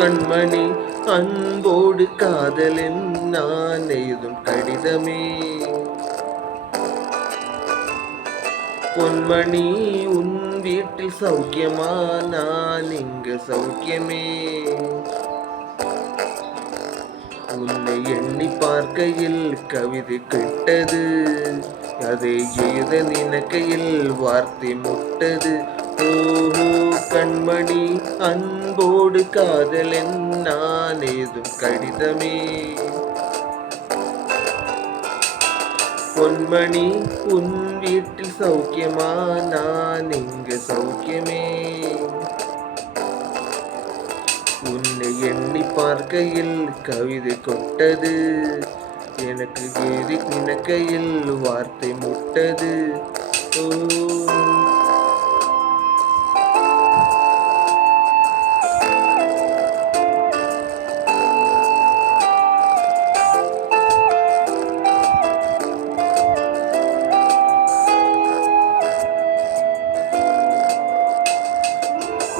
கண்மணி அன்போடு காதலின் நான் எழுதும் கடிதமே. பொன்மணி உன் வீட்டில் சௌக்கியமா, நான் இங்கு சௌக்கியமே. உன்னை எண்ணி பார்க்கையில் கவிதை கெட்டது, அதை எழுத நினைக்கையில் வார்த்தை முட்டது. ஓஹோ கண்மணி அன்போடு காதலன் நான் ஏதும் கடிதமே. பொன்மணி உன் வீட்டில் சௌக்கியமா, நான் இங்கு சௌக்கியமே. உன்னை எண்ணி பார்க்கையில் கவிதை கொட்டது, எனக்கு ஏறி நினைக்கையில் வார்த்தை முட்டது. ஓ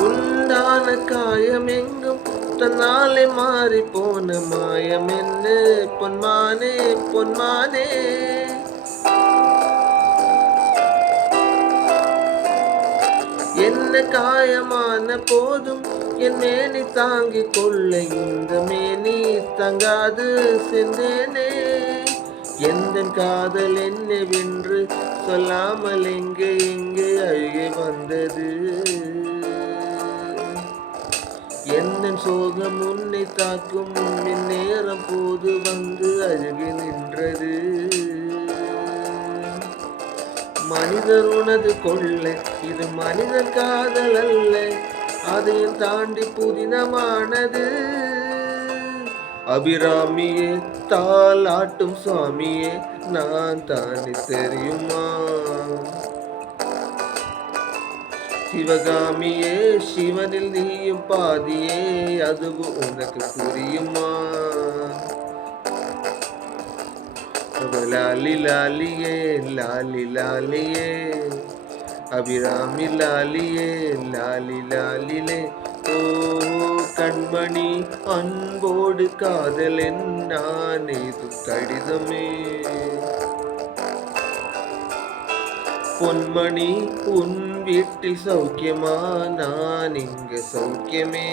உண்டான காயம் எங்கும் தன்னாலே மாறி போன மாயம் என்ன பொன்மானே பொன்மானே. என்ன காயமான போதும் என் மேனி தாங்கிக் கொள்ள இந்த மேனி தங்காது சென்றேனே. எந்த காதல் என்னவென்று சொல்லாமல் எங்கே எங்கே அழுகி வந்தது. எந்த சோகம் உன்னை தாக்கும் நேரம் போது வந்து அழுகி நின்றது. மனிதர் உனது கொள்ளை, இது மனிதர் காதல் அல்ல, அதையும் தாண்டி புதினமானது. அபிராமியே தாலாட்டும் சுவாமியே, நான் தானே தெரியுமா. சிவகாமியே சிவனில் நீயும் பாதியே, அதுவும் உனக்கு புரியுமா. லாலி லாலியே லாலி லாலியே, அபிராமி லாலியே லாலி லாலிலே. ஓ கண்மணி அன்போடு காதலன் நான் இது கடிதமே. பொன்மணி உன் வீட்டில் சௌக்கியமா, நான் இங்கு சௌக்கியமே.